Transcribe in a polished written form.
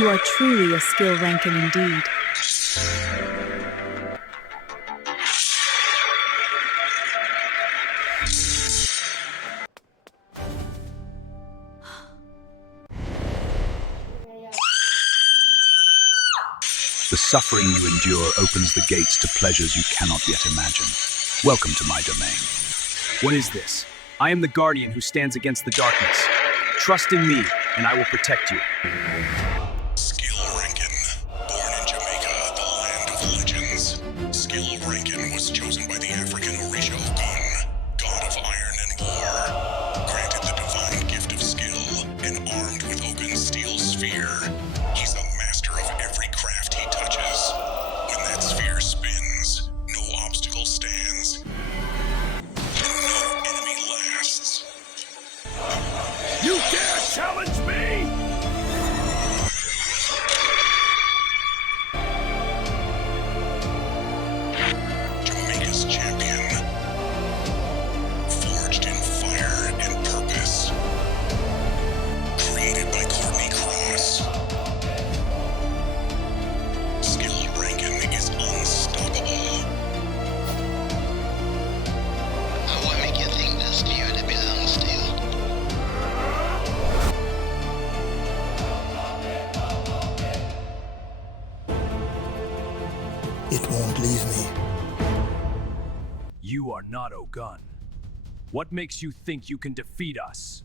You are truly a skill Rankin indeed. The suffering you endure opens the gates to pleasures you cannot yet imagine. Welcome to my domain. What is this? I am the guardian who stands against the darkness. Trust in me, and I will protect you. Skill Rankin, born in Jamaica, the land of legends. Skill Rankin was chosen by the African Orisha Ogun, god of iron and war. Granted the divine gift of skill, and armed with Ogun's steel sphere, he's a master of every craft he touches. When that sphere spins, no obstacle stands, and no enemy lasts. You dare challenge me? Jamaica's champion, forged in fire and purpose, created by Courtney Cross. Skill Rankin is unstoppable. What make you think this to you that belongs to you? It won't leave me. You are not Ogun. What makes you think you can defeat us?